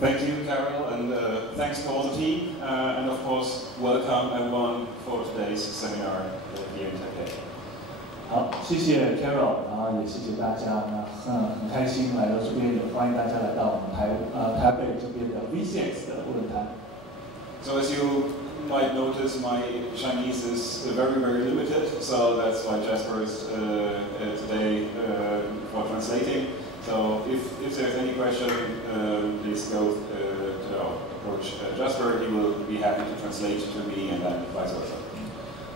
Thank you, Carol, and thanks to all the team, and of course, welcome everyone for today's seminar here in Taipei. 好，谢谢 Carol， 然后也谢谢大家，很开心来到这边，也欢迎大家来到我们台北这边的 VCX 的论坛。So as you might notice, my Chinese is very, very limited, so that's why Jasper is today for translating. So if there's any question, please go approach Jasper. He will be happy to translate to me and then vice versa.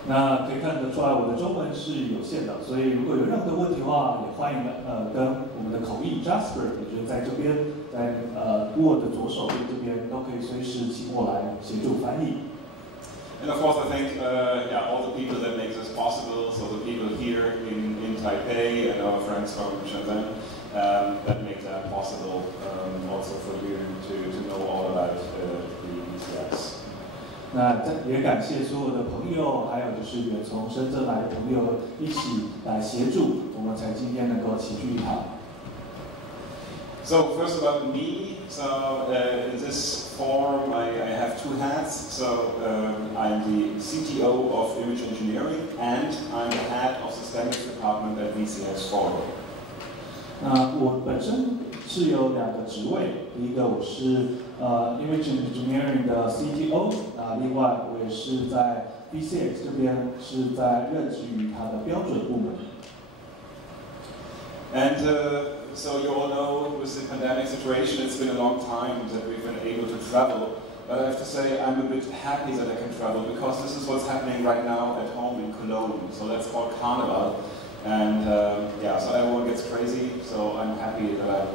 那可以看得出来，我的中文是有限的，所以如果有任何问题的话，也欢迎跟我们的口译 Jasper， 也就是在这边，在Word 的左手边这边都可以随时请我来协助翻译。And of course, I think all the people that make this possible, so the people here in Taipei and our friends from Shenzhen, that make that possible also for you to know all about the VCX. 那也感谢所有的朋友，还有就是远从深圳来的朋友一起来协助，我们才今天能够齐聚一堂。So first about me. So in this forum, I have two hats. So I'm the CTO of Image Engineering, and I'm the head of the Standards Department at VCX Forum. 我本身是有两个职位，第一个我是Image Engineering 的 CTO， 另外我也是在 VCX 这边是在任职于它的标准部门。And so you all know with the pandemic situation, it's been a long time that we've been able to travel. But I have to say I'm a bit happy that I can travel because this is what's happening right now at home in Cologne. So that's called Carnival. And so everyone gets crazy. So I'm happy that I'm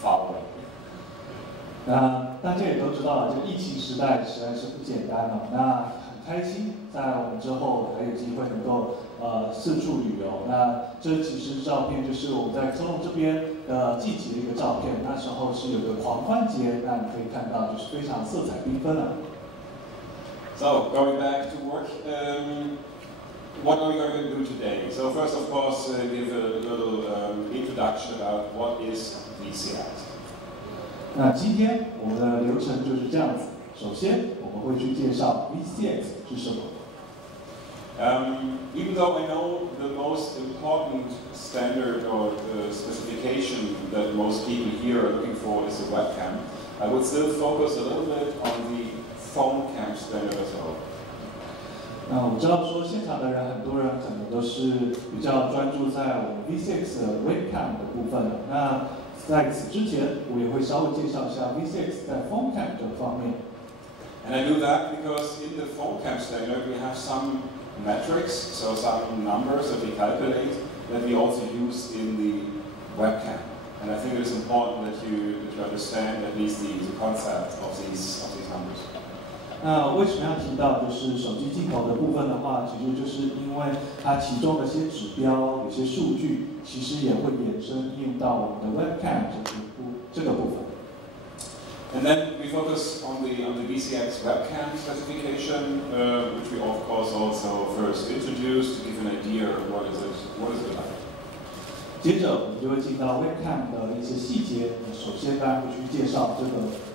far away. 大家也都知道，这个疫情时代实在是不简单了。那很开心，在我们之后还有机会能够四处旅游。那这其实照片就是我们在科隆这边的季节的一个照片。那时候是有个狂欢节，那你可以看到就是非常色彩缤纷了。So going back to work. What are we going to do today? So first, of course, give a little introduction about what is VCX. 那今天我们的流程就是这样子。首先，我们会去介绍 VCX 是什么。Even though I know the most important standard or the specification that most people here are looking for is the webcam, I would still focus a little bit on the phone cam standard as well. 那我知道说现场的人，很多人可能都是比较专注在我们 VCX 的 webcam 的部分的。那在此之前，我也会稍微介绍一下 VCX 在 phone cam 这方面。And I do that because in the phone cam standard we have some metrics, so some numbers that we calculate that we also use in the webcam. And I think it is important that you understand at least the concept of these numbers. 那为什么要提到就是手机镜头的部分的话，其实就是因为它其中的一些指标、有些数据，其实也会衍生应用到我们的 webcam 这个部分。And then we focus on the VCX webcam specification, which we of course also first introduce to give an idea of what is it like. 接着我们就会进到 webcam 的一些细节。首先，大家会去介绍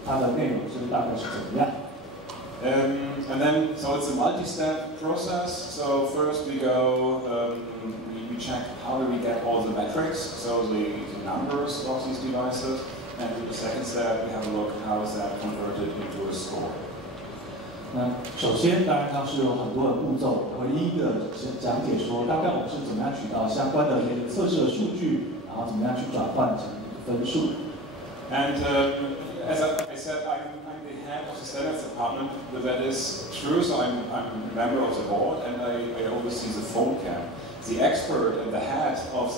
它的内容是大概是怎么样。And then, so it's a multi-step process. So first we go, we check how do we get all the metrics, so the numbers of these devices. And in the second step, we have a look how is that converted into a score. 那首先，当然它是有很多的步骤，我会一一的讲解说，大概我们是怎么样取到相关的那个测试的数据，然后怎么样去转换成分数。And as I said, I'm the head of the standards department, but that is true. So I'm a member of the board, and I oversee the phone cam. The expert and the head of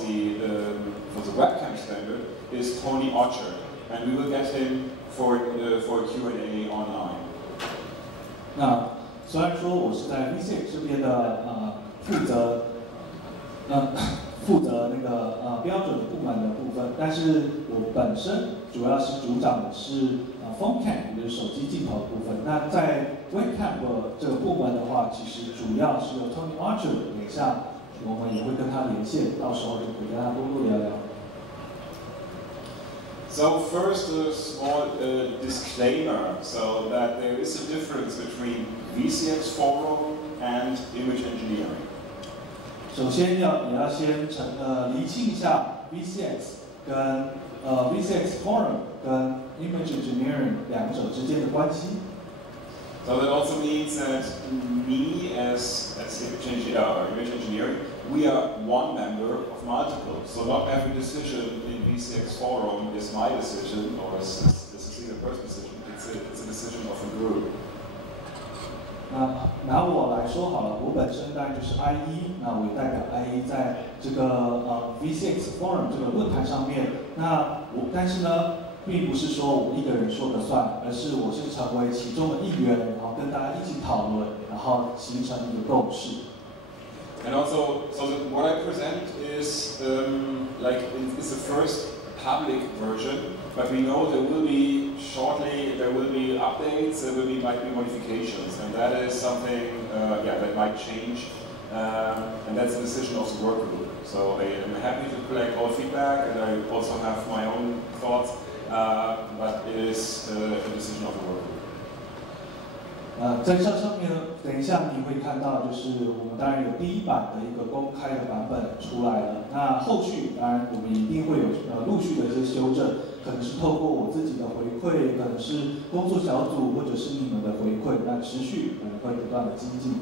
for the webcam standard is Tony Orchard, and we will get him for a Q&A online. 那虽然说我是在 VCX 这边的负责那个标准部门的部分，但是我本身主要是主掌的是phone cam， 也就是手机镜头的部分。那在 webcam 这个部门的话，其实主要是由 Tony Archer 等一下我们也会跟他连线，到时候就可以跟他多聊聊。So first, a small disclaimer, so that there is a difference between VCX Forum and image engineering. 首先也要先厘清一下 VCX 跟VCX Forum 跟 Image Engineering 两者之间的关系。So that also means that me as image engineering, we are one member of multiple. So not every decision in VCX Forum is my decision or is a single person decision. It's a decision of a group. 那拿我来说好了，我本身当然就是 IE， 那我也代表 IE 在这个VCX Forum 这个论坛上面。但是呢，并不是说我一个人说了算，而是我是成为其中的一员，然后跟大家一起讨论，然后形成一个共识。And also, so what I present is it's the first public version, but we know there will be updates, might be modifications, and that is something that might change, and that's a decision of the work group. So I'm happy to collect all feedback, and I also have my own thoughts, but it is a decision of the work group. 在这上面呢，等一下你会看到，就是我们当然有第一版的一个公开的版本出来了。那后续当然我们一定会有陆续的一些修正，可能是透过我自己的回馈，可能是工作小组或者是你们的回馈，那持续我们会不断的精进。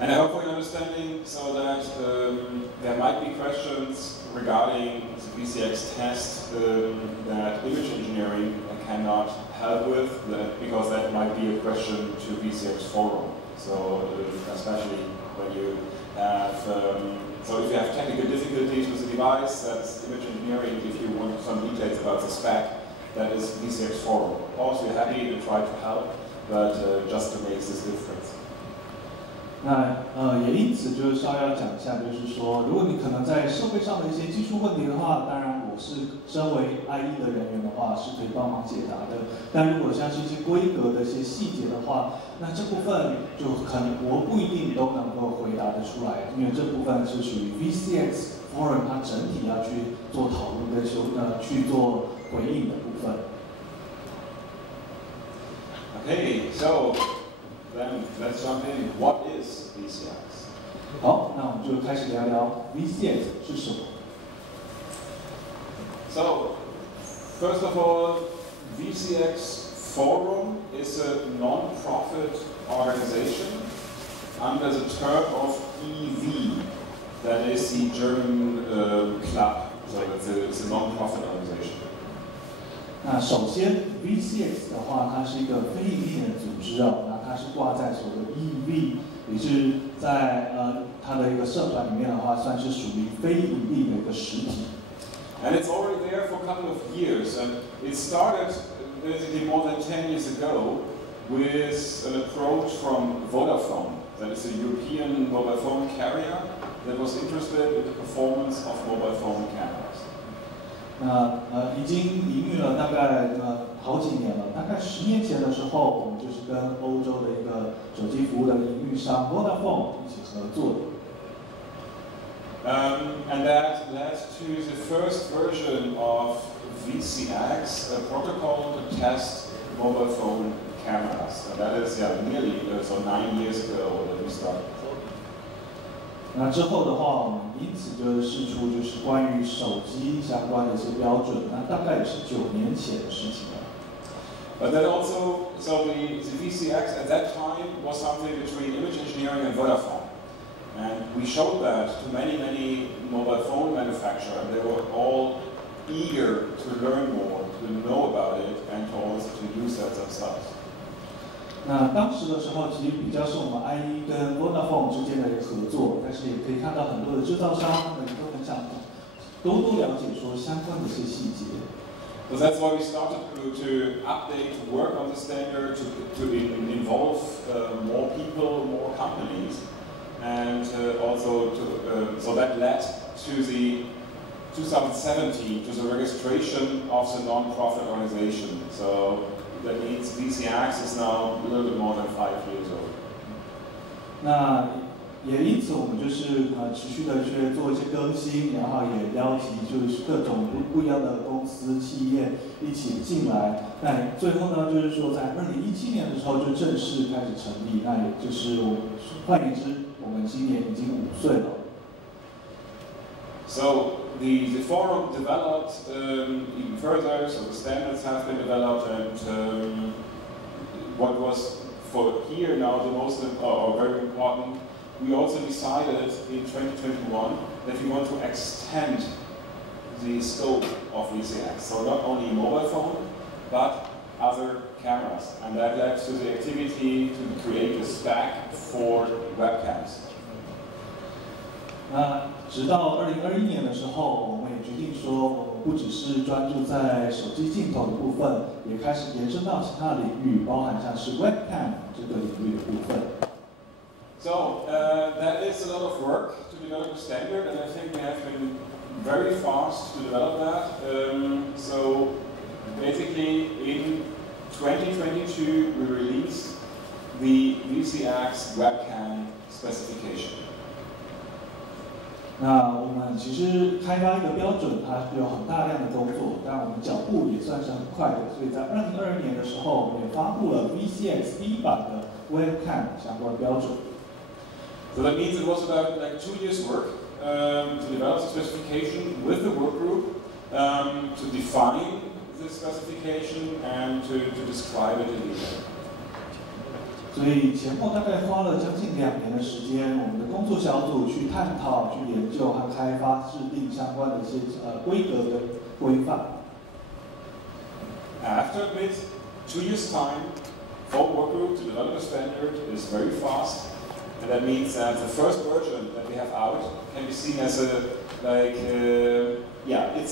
And I hope for your understanding, so that there might be questions regarding the VCX test that image engineering cannot help with, because that might be a question to VCX Forum. So especially when you have, so if you have technical difficulties with the device, that's image engineering. If you want some details about the spec, that is VCX Forum. Of course, we're happy to try to help, but just to make this difference. 那也因此就是稍要讲一下，就是说，如果你可能在设备上的一些技术问题的话，当然我是身为 IE 的人员的话是可以帮忙解答的。但如果像是一些规格的一些细节的话，那这部分就可能我不一定都能够回答得出来，因为这部分是属于 VCX Forum 它整体要去做讨论跟去做回应的部分。Okay, so. Then let's jump in. What is VCX? 好，那我们就开始聊聊 VCX 是什么。So, first of all, VCX Forum is a non-profit organization under the term of EV. That is the German club. So it's a non-profit organization. 那首先 VCX 的话，它是一个非营利的组织哦。它是挂在所谓的 EV， 也是在它的一个社团里面的话，算是属于非盈利的一个实体。And it's already there for a couple of years, and it started basically more than 10 years ago with an approach from Vodafone, that is a European mobile phone carrier that was interested in the performance of mobile phone cameras. 那已经营运了大概好几年了，大概10年前的时候，我们就是跟欧洲的一个手机服务的营运商 Vodafone 一起合作的。And that led to the first version of VCX, a protocol to test mobile phone cameras. And that is nearly 9 years ago that we started. 那之后的话，我们因此就释出就是关于手机相关的一些标准，那大概也是9年前的事情了。But then also, so the VCX at that time was something between image engineering and Vodafone. And we showed that to many mobile phone manufacturers, and they were all eager to learn more, to know about it, and to also to use that themselves. 那当时的时候，其实比较是我们 IE 跟 Vodafone 之间的一个合作，但是也可以看到很多的制造商他们都很想多了解说相关的一些细节。So that's why we started to update, to work on the standard, to involve more people, more companies, and also so that led to the 2017 to the registration of the non-profit organization. So that means VCX is now a little bit more than 5 years old. 那也因此我们就是持续的去做一些更新，然后也邀集就是各种不一样的公司企业一起进来。那最后呢，就是说在2017年的时候就正式开始成立。那也就是换言之，我们今年已经5岁了。So the forum developed even further. So the standards have been developed, and what was for here now the most or very important. We also decided in 2021 that we want to extend the scope of VCX. So not only mobile phone, but other cameras. And that led to the activity to create a spec for webcams. 那直到2021年的时候，我们也决定说，我们不只是专注在手机镜头的部分，也开始延伸到其他领域，包含像是 webcam 这个领域的部分。So that is a lot of work to develop a standard, and I think we have been very fast to develop that. So basically, in 2022, we released the VCX webcam specification. 那我们其实开发一个标准，它有很大量的工作，但我们脚步也算是很快的，所以在2022年的时候，我们也发布了 VCX 第1版的 webcam 相关标准。So that means it was about like 2 years' work to develop the specification with the work group, to define the specification and to describe it in detail. 所以前后大概花了将近2年的时间，我们的工作小组去探讨、去研究和开发、制定相关的一些规格跟规范。I have to admit, 2 years' time for the work group to develop a standard is very fast. And that means that the first version that we have out can be seen as it's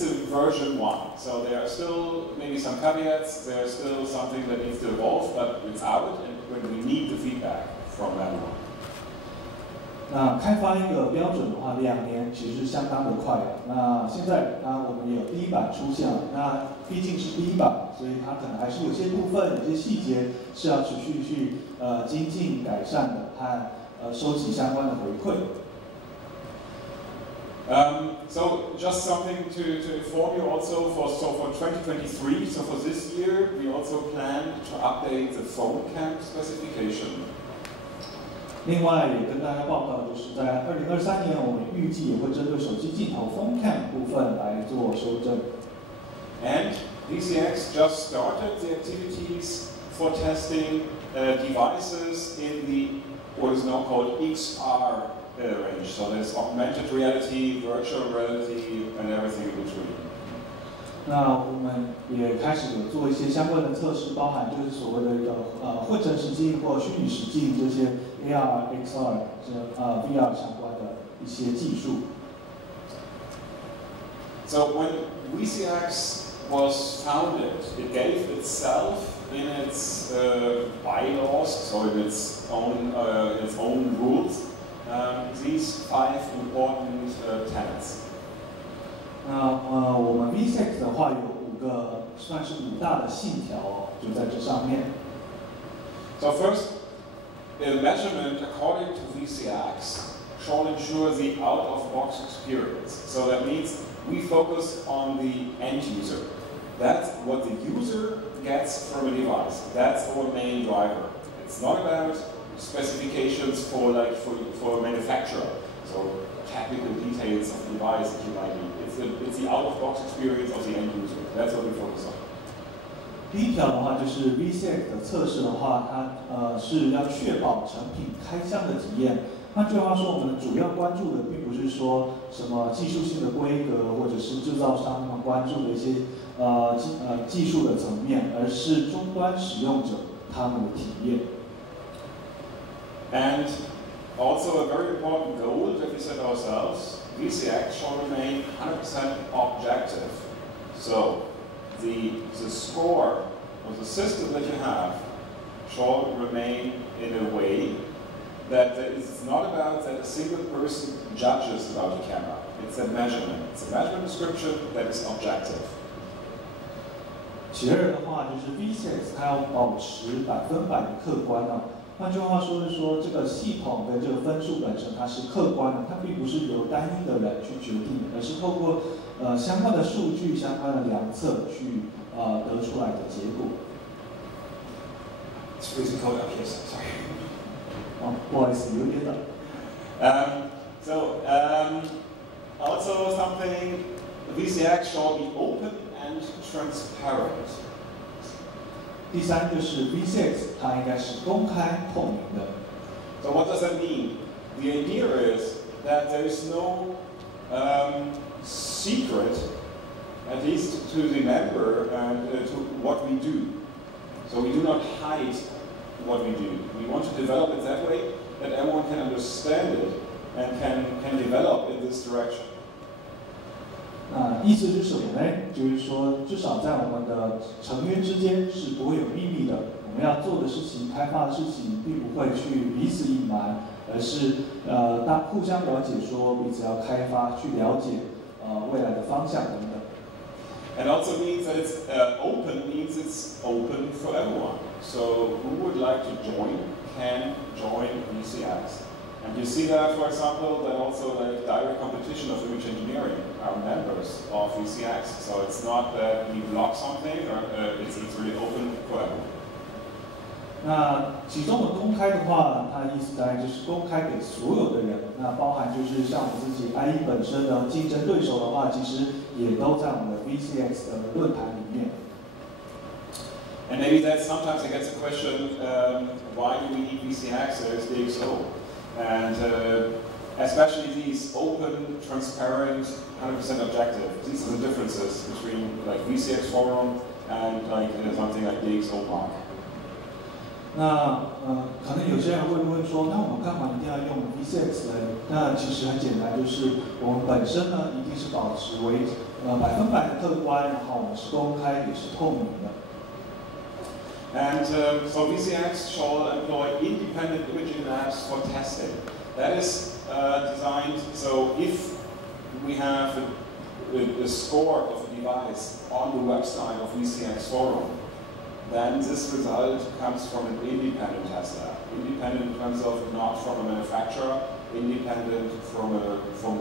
a version 1. So there are still maybe some caveats, there's still something that needs to evolve, but it's out, and when we need the feedback from everyone. 那开发一个标准的话，2年其实相当的快了。那现在我们有第1版出现了，那毕竟是第1版，所以它可能还是有些部分、有些细节是要持续去精进改善的和收集相关的回馈。So just something to inform you also for 2023. So for this year, we also plan to update the phone cam specification. 另外也跟大家报告，就是在2023年，我们预计也会针对手机镜头 phone cam 部分来做修正。And VCX just started the activities for testing devices in the what is now called XR range. So there's augmented reality, virtual reality, and everything in between. 那我们也开始有做一些相关的测试，包含就是所谓的一个混成实境或虚拟实境这些 AR、XR、VR 相关的一些技术。So when VCX was founded, it gave itself in its bylaws, so in its own rules, these 5 important tenets. 那我们 VCX 的话有5个算是5大的信条，就在这上面。So first, the measurement according to VCX shall ensure the out-of-box experience. So that means we focus on the end user. That's what the user gets from a device. That's our main driver. It's not about specifications for a manufacturer. So technical details of the device that you might need. It's the out-of-box experience of the end user. That's what we focus on. 第1条的话就是 VCX 的测试的话，它是要确保成品开箱的体验。换句话说，我们主要关注的并不是说什么技术性的规格，或者是制造商他们关注的一些技术的层面，而是终端使用者他们的体验。And also a very important goal that we set ourselves, VCX shall remain 100% objective. So the score or the system that you have shall remain in a way that it's not about that a single person judges about the camera. It's a measurement. It's a measurement description that is objective. 其2的话就是 VCX 它要保持100%的客观哦。换句话说是说，这个系统跟这个分数本身它是客观的，它并不是由单一的人去决定，而是透过相关的数据、相关的量测去得出来的结果。It's freezing cold up here, sorry. 哦，不好意思，有点冷。Also something VCX shall be open and transparent. 第三就是 VCX， 它应该是公开透明的。So what does that mean? The idea is that there is no secret, at least to the member and to what we do. So we do not hide what we do. We want to develop it that way that everyone can understand it and can develop in this direction. 意思是什么呢？就是说，至少在我们的成员之间是不会有秘密的。我们要做的事情、开发的事情，并不会去彼此隐瞒，而是互相了解，说彼此要开发、去了解未来的方向等等。And also means that it's open means it's open for everyone. So who would like to join can join VCX. And you see that, for example, that also the direct competition of image engineering are members of VCX. So it's not that we block something, or it's really open for everyone. 那其中的公开的话，它的意思当然就是公开给所有的人。那包含就是像我自己 IE 本身的竞争对手的话，其实也都在我们的 VCX 的论坛里面。And maybe that sometimes it gets a question, why do we need VCX? There's DXO. And especially these open, transparent, 100% objective. These are the differences between like VCX forum and like something like DXO block. 那可能有些人会问说，那我们干嘛一定要用 VCX 呢？那其实很简单，就是我们本身呢一定是保持为100%的客观，然后我们是公开也是透明的。And so VCX shall employ independent imaging labs for testing. That is designed so if we have a score of a device on the website of VCX forum, then this result comes from an independent test lab. Independent in terms of not from a manufacturer, independent from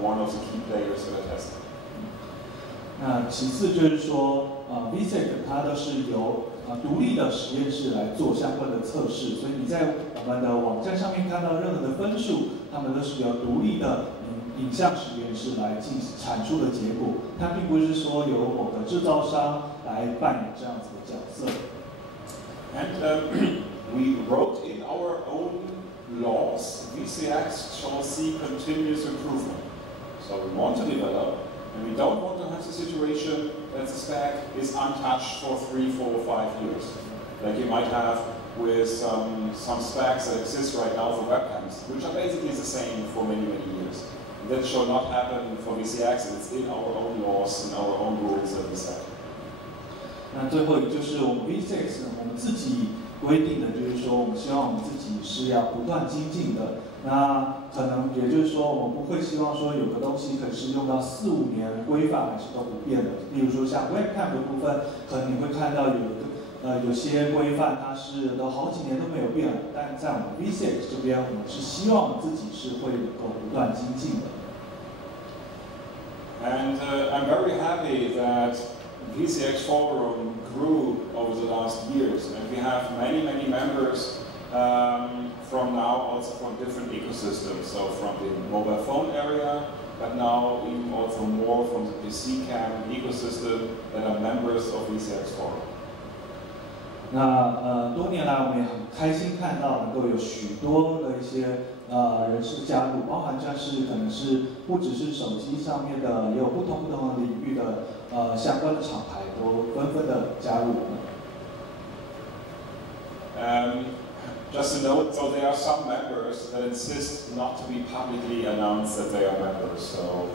one of the key players in the testing. 那其次就是说，VCX 它都是由独立的实验室来做相关的测试，所以你在我们的网站上面看到任何的分数，它们都是由独立的影像实验室来进行产出的结果，它并不是说由某个制造商来扮演这样子的角色。And we wrote in our own laws, VCX shall see continuous improvement. So we want to develop, and we don't want to have the situation that the spec is untouched for 3, 4, 5 years. Like you might have with some specs that exist right now for webcams, which are basically the same for many, many years. That shall not happen for VCX, and it's in our own laws, in our own rules that we set. 那最后就是我们 VCX 我们自己规定的，就是说我们希望我们自己是要不断精进的。那可能也就是说，我们不会希望说有个东西可是用到4、5年规范还是都不变的。例如说像 webcam 的部分，可能你会看到有些规范它是都好几年都没有变了，但在我们 VCX 这边，我们是希望我们自己是会能够不断精进的。And I'm very happy that VCX forum grew over the last years, and we have many, many members from now also from different ecosystems. So from the mobile phone area, but now even also more from the PC cam ecosystem that are members of VCX forum. 那多年来我们也很开心看到能够有许多的一些人士加入，包含像是可能是不只是手机上面的，也有不同的领域的相关的厂牌都纷纷的加入我们。Just a note, so there are some members that insist not to be publicly announced that they are members. So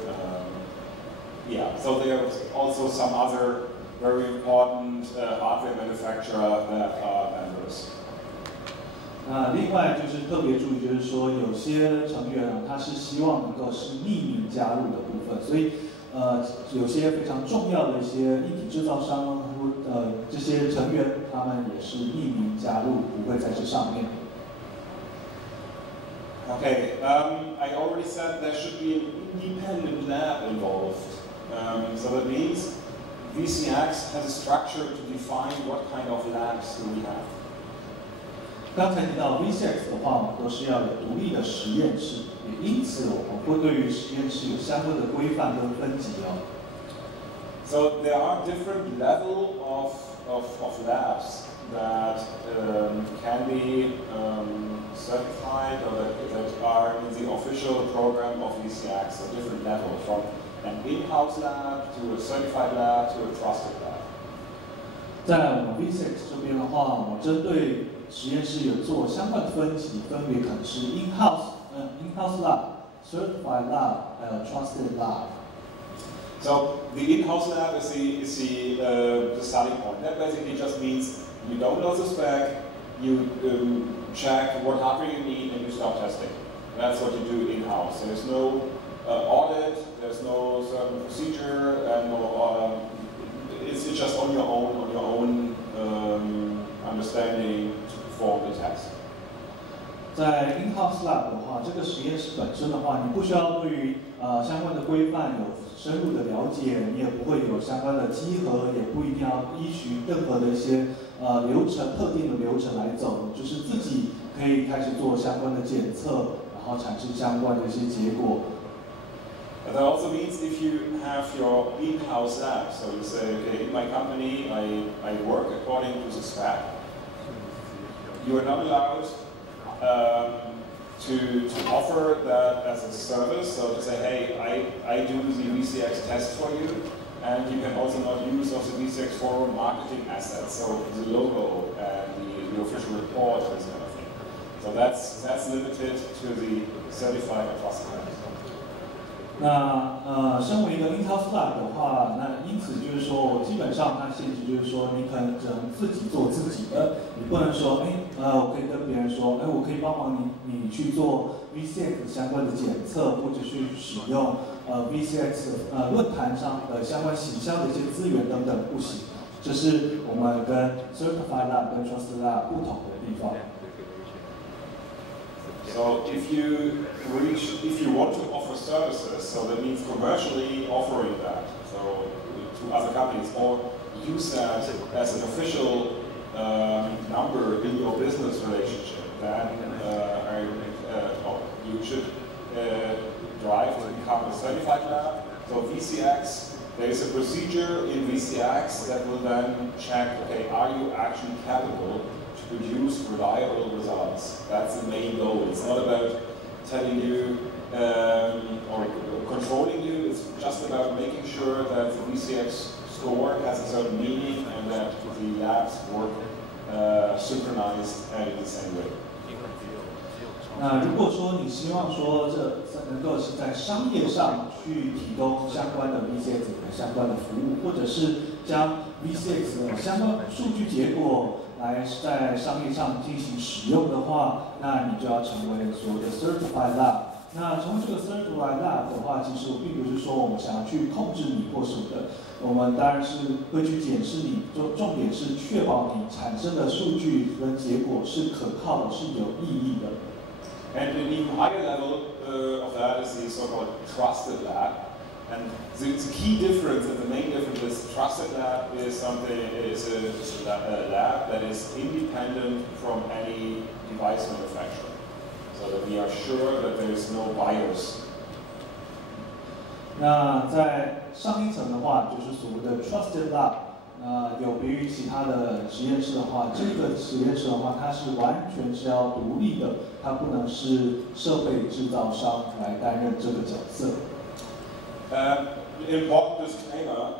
yeah, so there are also some other very important hardware manufacturer that are members. 那另外就是特别注意，就是说有些成员他是希望能够是匿名加入的部分，所以有些非常重要的一些硬体制造商这些成员他们也是匿名加入，不会在这上面。Okay, I already said there should be an independent lab involved. So that means VCX has a structure to define what kind of labs do we have. 刚才提到 VCX 的话，我们都是要有独立的实验室，也因此我们会对于实验室有相关的规范跟分级哦。So there are different levels of labs that can be certified or that are in the official program of VCX, so different levels from an in-house lab to a certified lab to a trusted lab. 在我们 VCX 这边的话，我们针对实验室有做相关的分级，分别可能是 in-house lab、certified lab， 还有 trusted lab。So the in-house lab is the starting point. That basically just means you don't know the spec, you check what hardware you need, and you start testing. That's what you do in-house. There's no audit, there's no certain procedure, and no, it's just on your own understanding to perform the test. 在 in-house lab 的话，这个实验室本身的话，你不需要对于相关的规范有深入的了解，你也不会有相关的稽核，也不一定要依循任何的一些流程、特定的流程来走，就是自己可以开始做相关的检测，然后产生相关的一些结果。That also means if you have your in-house lab, so you say, okay, in my company I work according to the spec. You are not allowed to offer that as a service, so to say, hey, I do the VCX test for you, and you can also not use of the VCX forum marketing assets, so the logo and the official report and this kind of thing. So that's limited to the certified and trusted labs. 那身为一个 in-house lab 的话，那因此就是说，基本上它限制就是说，你可能只能自己做自己的，你不能说，我可以跟别人说，我可以帮忙你去做 VCX 相关的检测，或者去使用VCX 论坛上的相关行销的一些资源等等，不行。这是我们跟 Certified Lab 跟 Trusted Lab 不同的地方。So if you want to offer services, so that means commercially offering that, so to other companies, or use that as an official number in your business relationship, then you should drive to become a certified lab. So VCX, there is a procedure in VCX that will then check, okay, are you actually capable to produce reliable results? That's the main goal. It's not about telling you or controlling you, it's just about making sure that the VCX score has a certain meaning and that the labs work synchronized and in the same way. 那如果说你希望说这能够是在商业上去提供相关的 VCX 的相关的服务，或者是将 VCX 的相关数据结果来在商业上进行使用的话，那你就要成为所谓的 Certified Lab。那成为这个 Certified Lab 的话，其实并不是说我们想要去控制你或什么的，我们当然是会去检视你，重点是确保你产生的数据跟结果是可靠的，是有意义的。And an even higher level of that is the so-called trusted lab. And the key difference and the main difference is trusted lab is a lab that is independent from any device manufacturer, so that we are sure that there is no bias. 那在上一层的话，就是所谓的 trusted lab。有别于其他的实验室的话，这个实验室的话，它是完全是要独立的，它不能是设备制造商来担任这个角色。Important disclaimer: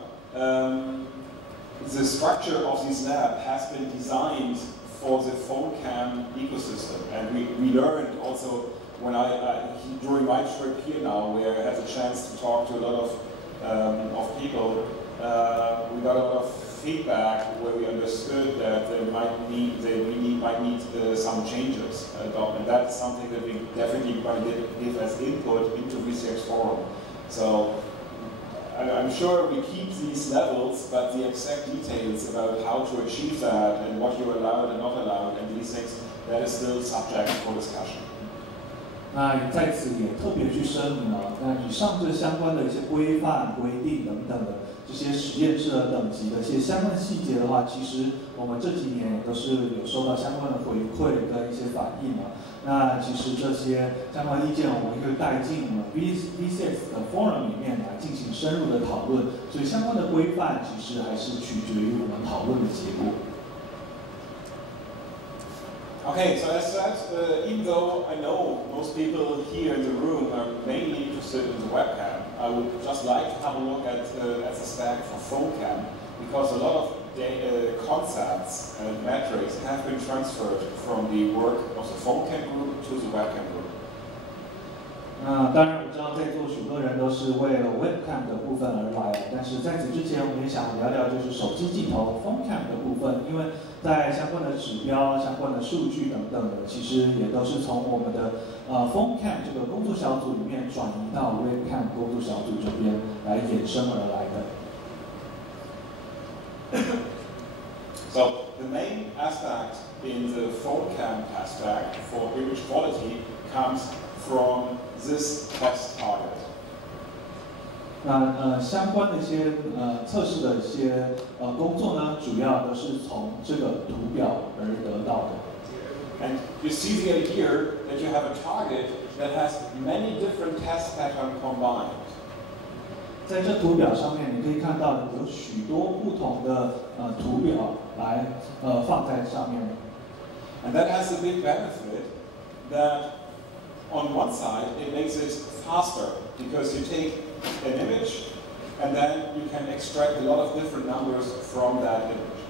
the structure of this lab has been designed for the phone cam ecosystem, and we learned also when during my trip here now, where I had the chance to talk to a lot of people. We got a lot of feedback where we understood that we might need some changes, and that's something that we definitely want to give as input into VCX forum. So I'm sure we keep these levels, but the exact details about how to achieve that and what you're allowed and not allowed and these things, that is still subject for discussion. 那在此也特别去声明了，那以上这相关的一些规范、规定等等的这些实验室的等级的一些相关细节的话，其实我们这几年都是有收到相关的回馈跟一些反应嘛。那其实这些相关意见我们会带进我们 VCX 的 forum 里面来进行深入的讨论，所以相关的规范其实还是取决于我们讨论的结果。Okay, so as said, even though I know most people here in the room are mainly interested in the webcam, I would just like to have a look at the spec for phone cam, because a lot of concepts and metrics have been transferred from the work of the phone cam group to the webcam group. 当然我知道在座许多人都是为了 webcam 的部分而来，但是在此之前，我们也想聊聊就是手机镜头 phone cam 的部分，因为在相关的指标、相关的数据等等的，其实也都是从我们的phone cam 这个工作小组里面转移到 webcam 工作小组这边来衍生而来的。So the main aspect in the phone cam aspect for image quality comes from this test target. 那相关的一些测试的一些工作呢，主要都是从这个图表而得到的。And you see the idea that you have a target that has many different test patterns combined. 在这图表上面，你可以看到有许多不同的图表来放在上面。And that has a big benefit that on one side it makes it faster because you take an image and then you can extract a lot of different numbers from that image.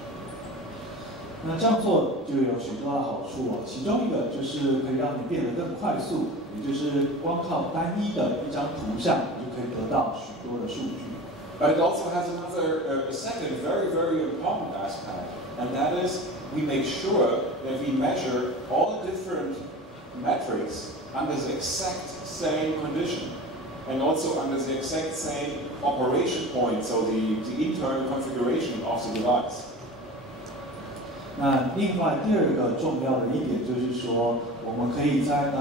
那这样做就有许多的好处哦，其中一个就是可以让你变得更快速，也就是光靠单一的一张图像，你就可以得到许多的数据。But it also has another, a second very, very important aspect, and that is we make sure that we measure all different metrics under the exact same condition, and also under the exact same operation point, so the internal configuration of the device. 那另外第二个重要的一点就是说，我们可以在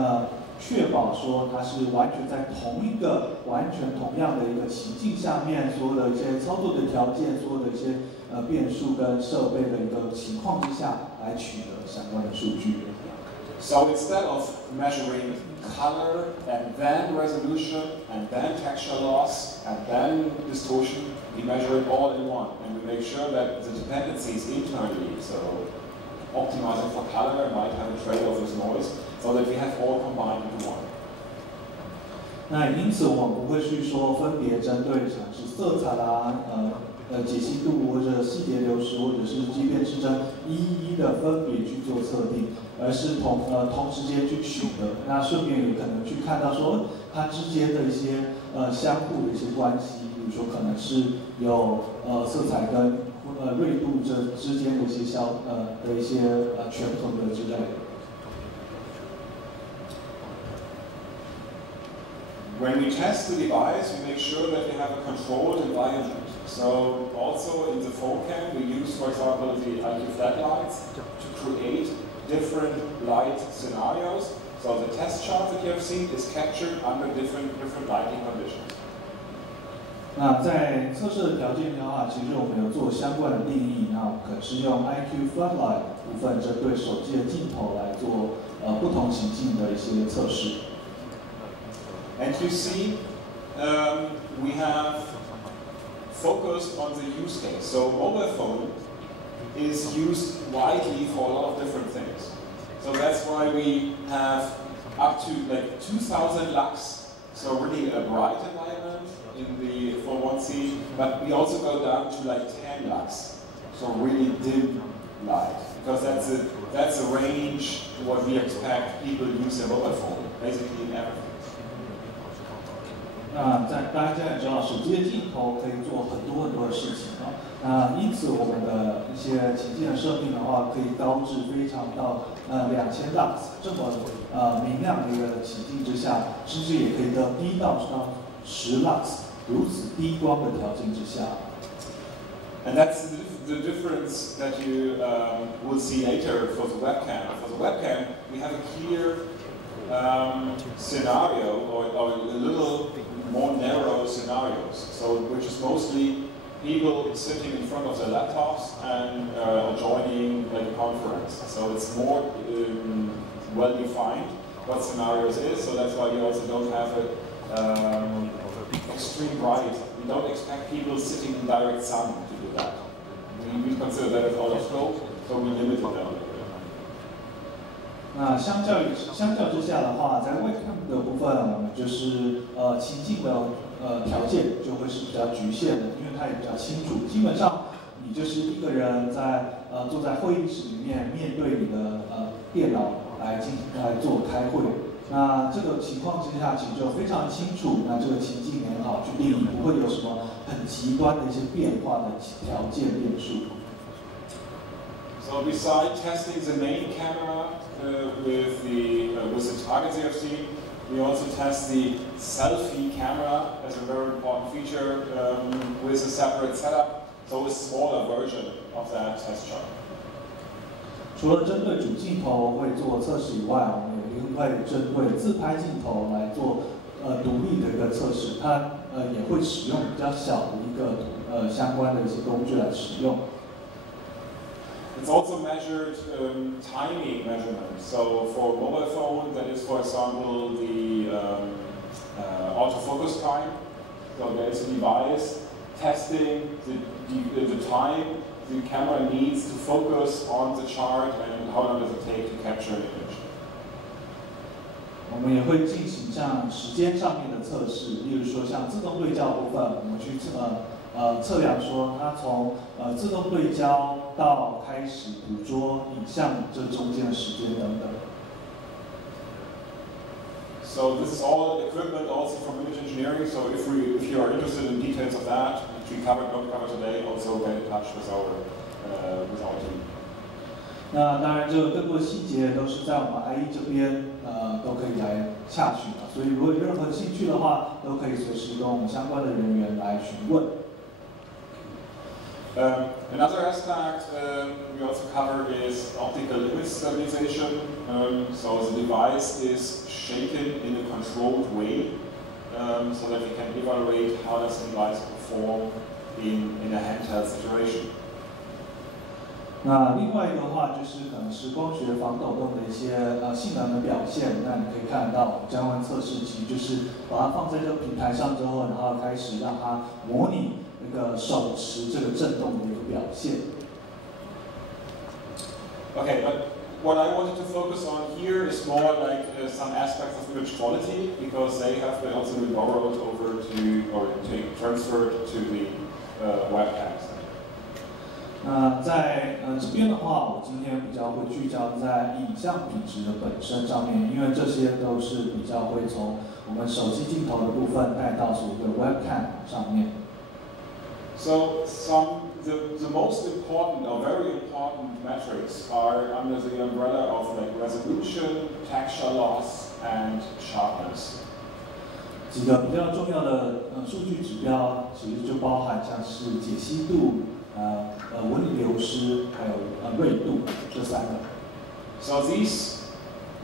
确保说它是完全在同一个完全同样的一个情境下面，所有的一些操作的条件，所有的一些变数跟设备的一个情况之下来取得相关的数据。So instead of measuring color and then resolution and then texture loss and then distortion, we measure it all in one, and we make sure that the dependencies internally, so optimizing for color might have a trade-off with noise, so that we have all combined into one. 那因此我们不会去说分别针对像是色彩啦、解析度或者细节流失或者是畸变失真一一的分别去做测定，而是同时间去取得，那顺便有可能去看到说它之间的一些相互的一些关系，比如说可能是有色彩跟锐度之间的一些的一些权衡的之类的。When we test the device, we make sure that we have a controlled environment. So also in the phone cam, we use, for example, the IQ floodlights to create different light scenarios. So the test chart that you have seen is captured under different lighting conditions. 那在测试的条件的话，其实我们有做相关的定义，那我们可能是用 IQ floodlight 部分针对手机的镜头来做不同情境的一些测试。And you see, we have focused on the use case. So mobile phone is used widely for a lot of different things. So that's why we have up to like 2,000 lux, so really a bright environment in the 4.1c, but we also go down to like 10 lux, so really dim light, because that's a range what we expect people use their mobile phone, basically in everything. 那大家现在知道，手机的镜头可以做很多的事情啊。那因此我们的一些情境的设定的话，可以高至非常到2000 lux 这么明亮的一个情境之下，甚至也可以到低到10 lux 如此低光的条件之下。And that's the difference that you will see later for the webcam. For the webcam, we have a clear scenario or a little more narrow scenarios. So which is mostly people sitting in front of their laptops and joining like a conference. So it's more well defined what scenarios is. So that's why we also don't have a extreme bright. We don't expect people sitting in direct sun to do that. We consider that as out of scope, so we limit it down. 那相较之下的话，在webcam的部分，我们就是情境的条件就会是比较局限的，因为它也比较清楚。基本上你就是一个人在坐在会议室里面，面对你的电脑来做开会。那这个情况之下，其实就非常清楚。那这个情境很好去定义，不会有什么很极端的一些变化的条件变数。So besides testing the main camera with the targets you have seen, we also test the selfie camera as a very important feature with a separate setup, so a smaller version of that test chart. 除了针对主镜头会做测试以外，我们也会针对自拍镜头来做独立的一个测试。它也会使用比较小的一个相关的一些工具来使用。It's also measured timing measurement. So for mobile phone, that is, for example, the autofocus time. So there is a device testing the time the camera needs to focus on the chart and how long does it take to capture an image. 我们也会进行像时间上面的测试，例如说像自动对焦部分，我们去测量说它从自动对焦到开始捕捉影像这中间的时间等等。So this is all equipment also from image engineering. So if you are interested in details of that, which we don't cover today, also get in touch with our team. 那当然，这个更多细节都是在我们 IE 这边都可以来洽询的。所以如果有任何兴趣的话，都可以随时跟我们相关的人员来询问。Another aspect we also cover is optical image stabilization. So the device is shaken in a controlled way, so that we can evaluate how does the device perform in a handheld situation. 那另外一个话就是可能是光学防抖动的一些性能的表现。那你可以看得到，我们相关测试其实就是把它放在这个平台上之后，然后开始让它模拟那个手持这个震动的一个表现。Okay, but what I wanted to focus on here is more like some aspects of image quality, because they have been also been borrowed over to or transferred to the webcams. 那在这边的话，我今天比较会聚焦在影像品质的本身上面，因为这些都是比较会从我们手机镜头的部分带到所谓的 webcam 上面。So the most important or very important metrics are under the umbrella of like resolution, texture loss, and sharpness. 几个比较重要的数据指标，其实就包含像是解析度、纹理流失，还有锐度这三个。So these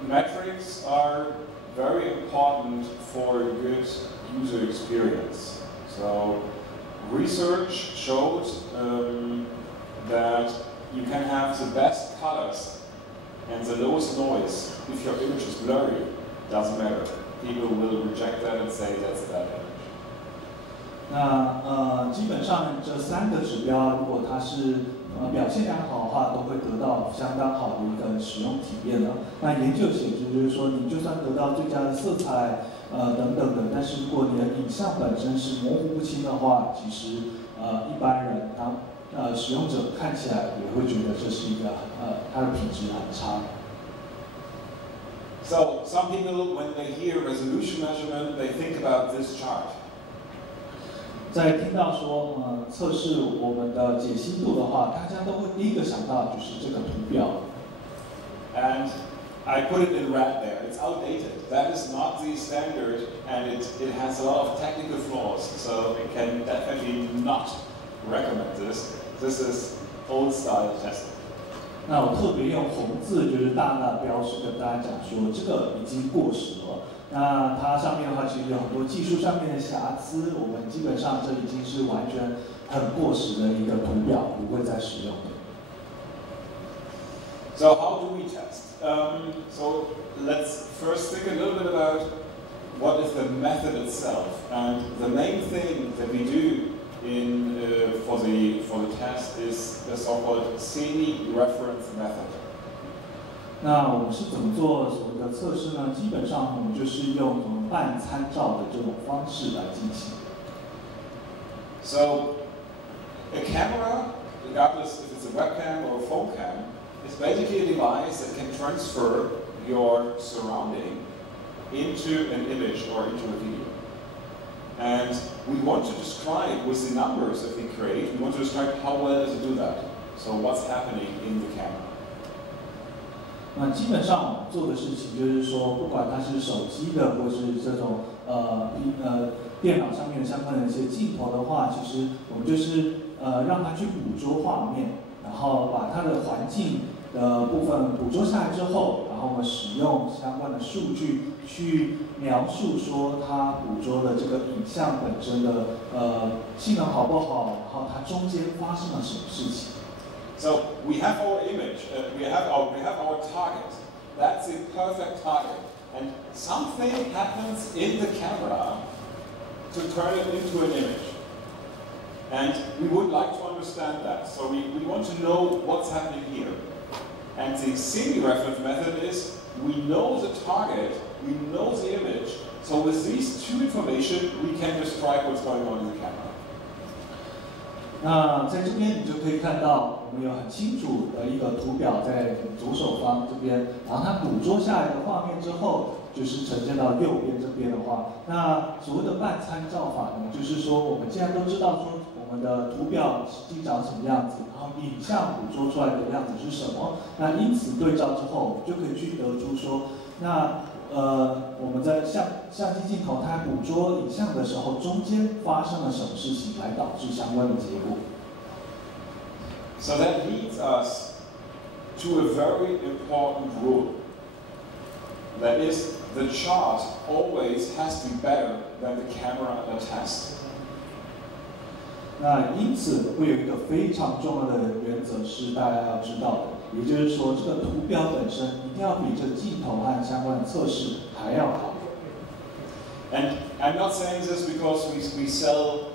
metrics are very important for a good user experience. So research showed that you can have the best colors and the lowest noise if your image is blurry. Doesn't matter. People will reject that and say that's a bad image. 那基本上这三个指标，如果它是表现良好的话，都会得到相当好的一个使用体验的。那研究显示就是说，你就算得到最佳的色彩等等的，但是如果你的影像本身是模糊不清的话，其实一般人使用者看起来也会觉得这是一个它的品质很差。So some people, when they hear resolution measurement, they think about this chart. 在听到说测试我们的解析度的话，大家都会第一个想到就是这个图表。And I put it in red there. It's outdated. That is not the standard, and it has a lot of technical flaws. So I can definitely not recommend this. This is old-style testing. 那我特别用红字，就是大大标示跟大家讲说，这个已经过时了。那它上面的话，其实有很多技术上面的瑕疵，我们基本上这已经是完全很过时的一个图表，不会再使用的。So how do we test? So let's first think a little bit about what is the method itself, and the main thing that we do for the test is the so-called semi-reference method. 那我们是怎么做所谓的测试呢？基本上我们就是用半参照的这种方式来进行。So a camera, regardless if it's a webcam or a phone cam, is basically a device that can transfer your surrounding into an image or into a video. And we want to describe with the numbers that we create, we want to describe how well does it do that. So what's happening in the camera. 那基本上我们做的事情就是说，不管它是手机的，或是这种电脑上面相关的一些镜头的话，其实我们就是让它去捕捉画面，然后把它的环境的部分捕捉下来之后，然后我们使用相关的数据去描述说它捕捉的这个影像本身的性能好不好，然后它中间发生了什么事情。So we have our image, we have our target. That's the perfect target. And something happens in the camera to turn it into an image. And we would like to understand that. So we want to know what's happening here. And the semi-reference method is we know the target, we know the image. So with these two information, we can describe what's going on in the camera. 那在这边你就可以看到，我们有很清楚的一个图表在左手方这边，然后它捕捉下来的画面之后，就是呈现到右边这边的话，那所谓的半参照法呢，就是说我们既然都知道说我们的图表实际长什么样子，然后影像捕捉出来的样子是什么，那因此对照之后，我们就可以去得出说，那我们在相机镜头它捕捉影像的时候，中间发生了什么事情来导致相关的结果。So that leads us to a very important rule. That is, the chart always has to be better than the camera at a test. 那因此会有一个非常重要的原则是大家要知道的，也就是说，这个图表本身一定要比这镜头和相关的测试还要好。And I'm not saying this because we sell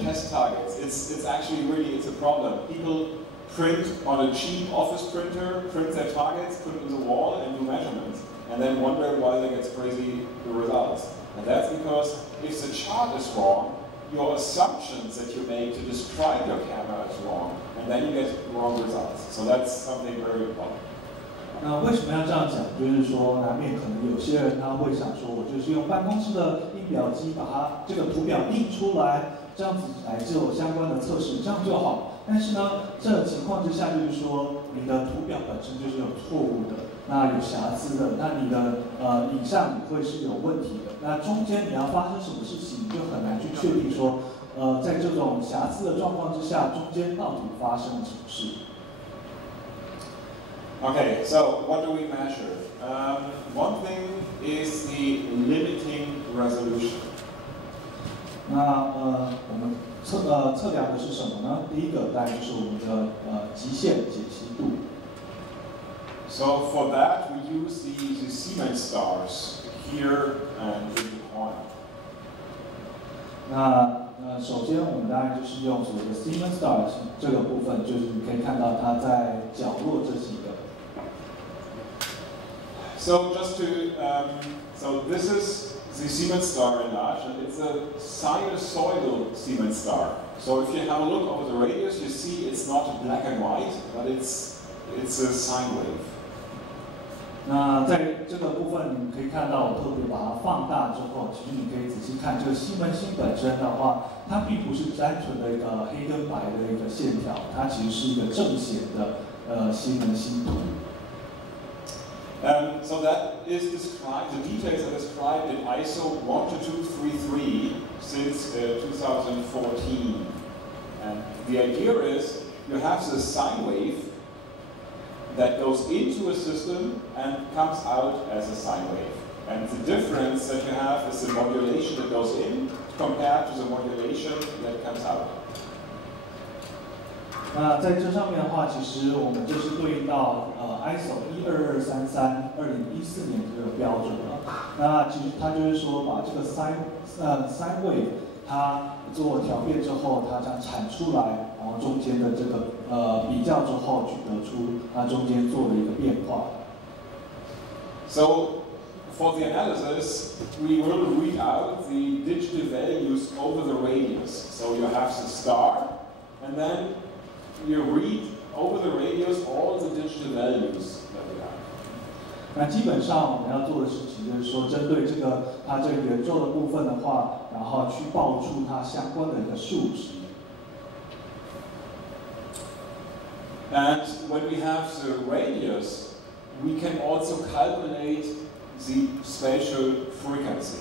test targets. It's actually really it's a problem. People print on a cheap office printer, print their targets, put it on the wall, and do measurements, and then wonder why they get crazy results. And that's because if the chart is wrong, your assumptions that you make to describe your camera is wrong, and then you get wrong results. So that's something very important. 那为什么要这样讲？就是说，难免可能有些人他会想说，我就是用办公室的印表机把它这个图表印出来，这样子来做相关的测试，这样就好。但是呢，这情况之下就是说，你的图表本身就是有错误的，那有瑕疵的，那你的影像也会是有问题的。那中间你要发生什么事情，你就很难去确定说，在这种瑕疵的状况之下，中间到底发生了什么事。Okay, so what do we measure? One thing is the limiting resolution. 那我们测量的是什么呢？第一个当然就是我们的极限解析度。So for that we use the Siemens stars here and in the corner. 那首先我们当然就是用所谓的 Siemens stars 这个部分，就是你可以看到它在角落这几个。So just to, so this is the Siemens star enlarged, and it's a sinusoidal Siemens star. So if you have a look over the radius, you see it's not black and white, but it's a sine wave. 那在这个部分，你可以看到，我特别把它放大之后，其实你可以仔细看，这个西门星本身的话，它并不是单纯的一个黑跟白的一个线条，它其实是一个正弦的西门星图。So that is described, the details are described in ISO 12233 since 2014. And the idea is you have the sine wave that goes into a system and comes out as a sine wave. And the difference that you have is the modulation that goes in compared to the modulation that comes out. 那在这上面的话，其实我们就是对应到ISO 122332014年这个标准了。那其实它就是说把这个 sine wave 它做调变之后，它将产出来，然后中间的这个比较之后，去得出它中间做的一个变化。So for the analysis, we will read out the digital values over the radius. So you have the star, and then you read over the radius all the digital values that we have. 那基本上我们要做的事情就是说，针对这个它这个圆周的部分的话，然后去报出它相关的一个数值。And when we have the radius, we can also calculate the spatial frequency.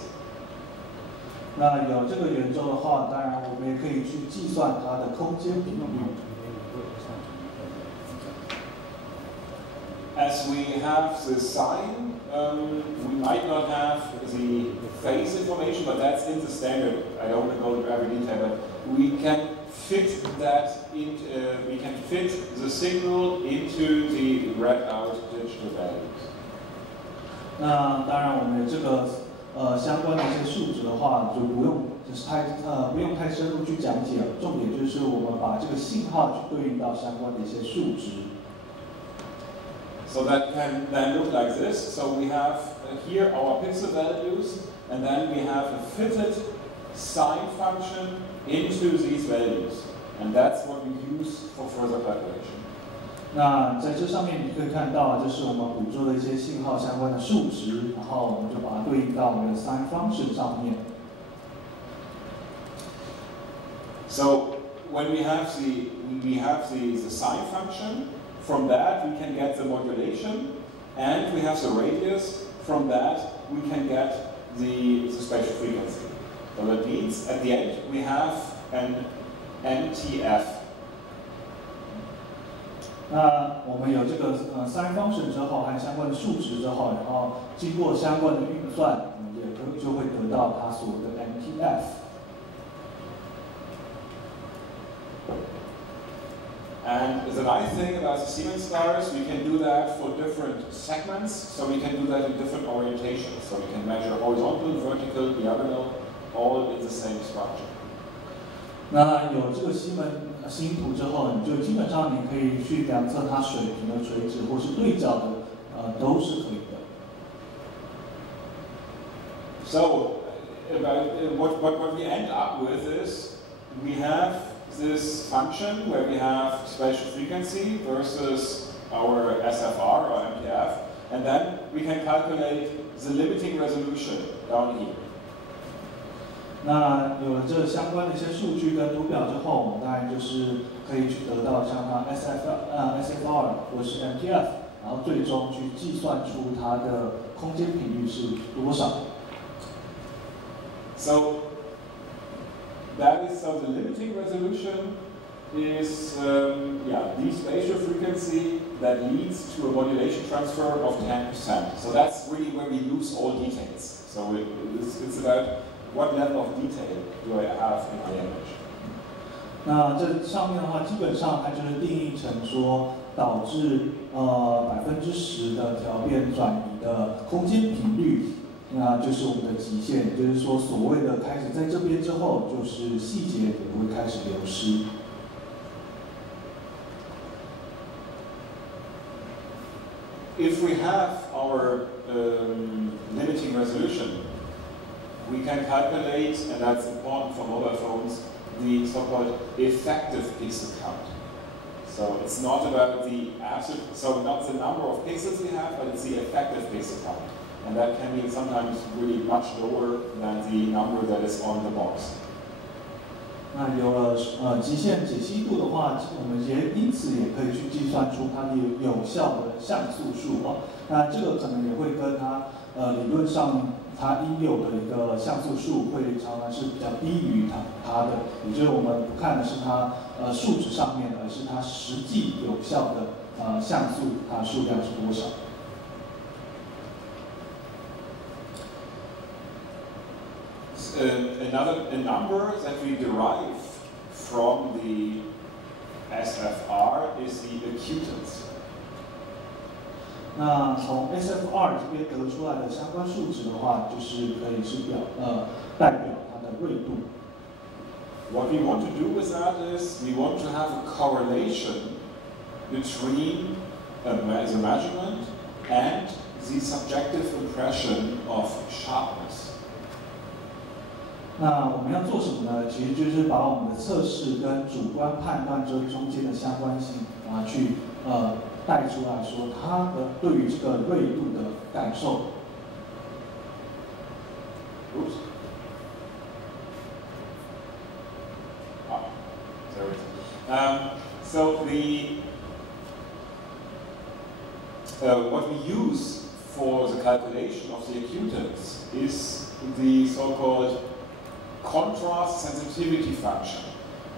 那有这个圆周的话，当然我们也可以去计算它的空间频率。As we have the sine, we might not have the phase information, but that's in the standard. I don't want to go into every detail, but we can fit that in. We can fit the signal into the read out digital values. 那当然，我们这个相关的一些数值的话，就不用不用太深入去讲解了。重点就是我们把这个信号去对应到相关的一些数值。So that can then look like this. So we have here our pixel values, and then we have a fitted sine function into these values, and that's what we use for further calculation. 那在这上面你可以看到，这是我们捕捉的一些信号相关的数值，然后我们就把它对应到我们的 sine function 上面。So when we have the sine function, from that we can get the modulation, and we have the radius. From that we can get the spatial frequency. So that means at the end we have an MTF. 那我们有这个sine function 之后，和相关的数值之后，然后经过相关的运算，就会得到它所谓的 MTF。And the nice thing about the Siemens stars, we can do that for different segments, so we can do that in different orientations. So we can measure horizontal, vertical, diagonal, all in the same structure. 那有这个星图之后，你就基本上你可以去量测它水平的垂直或是对角的，都是可以的。So what we end up with is we have this function where we have spatial frequency versus our SFR or MTF, and then we can calculate the limiting resolution down here. 那有了这相关的一些数据跟图表之后，我们当然就是可以去得到像它 SFR 或是 MTF， 然后最终去计算出它的空间频率是多少。So the limiting resolution is the spatial frequency that leads to a modulation transfer of 10%. So that's really where we lose all details. So it's about what level of detail do I have in my image. 那这上面的话，基本上它就是定义成说导致10%的调变转移的空间频率。那就是我们的极限，也就是说，所谓的开始在这边之后，就是细节也会开始流失。If we have our limiting resolution, we can calculate, and that's important for mobile phones, the so-called effective pixel count. So it's not about the absolute, so not the number of pixels we have, but it's the effective pixel count. And that can be sometimes really much lower than the number that is on the box. 那有了极限解析度的话，我们因此也可以去计算出它的有效的像素数哦。那这个可能也会跟它理论上它应有的一个像素数会常常是比较低于它的，也就是我们不看的是它数值上面，而是它实际有效的像素它数量是多少。A number that we derive from the SFR is the acutance. 那从 SFR 这边得出来的相关数值的话，就是可以是代表它的锐度。What we want to do with that is we want to have a correlation between the measurement and the subjective impression of sharpness. 那我们要做什么呢？其实就是把我们的测试跟主观判断这中间的相关性去带出来说，它的对于这个锐度的感受。Oops. So what we use for the calculation of the acutance is the so-called contrast sensitivity function.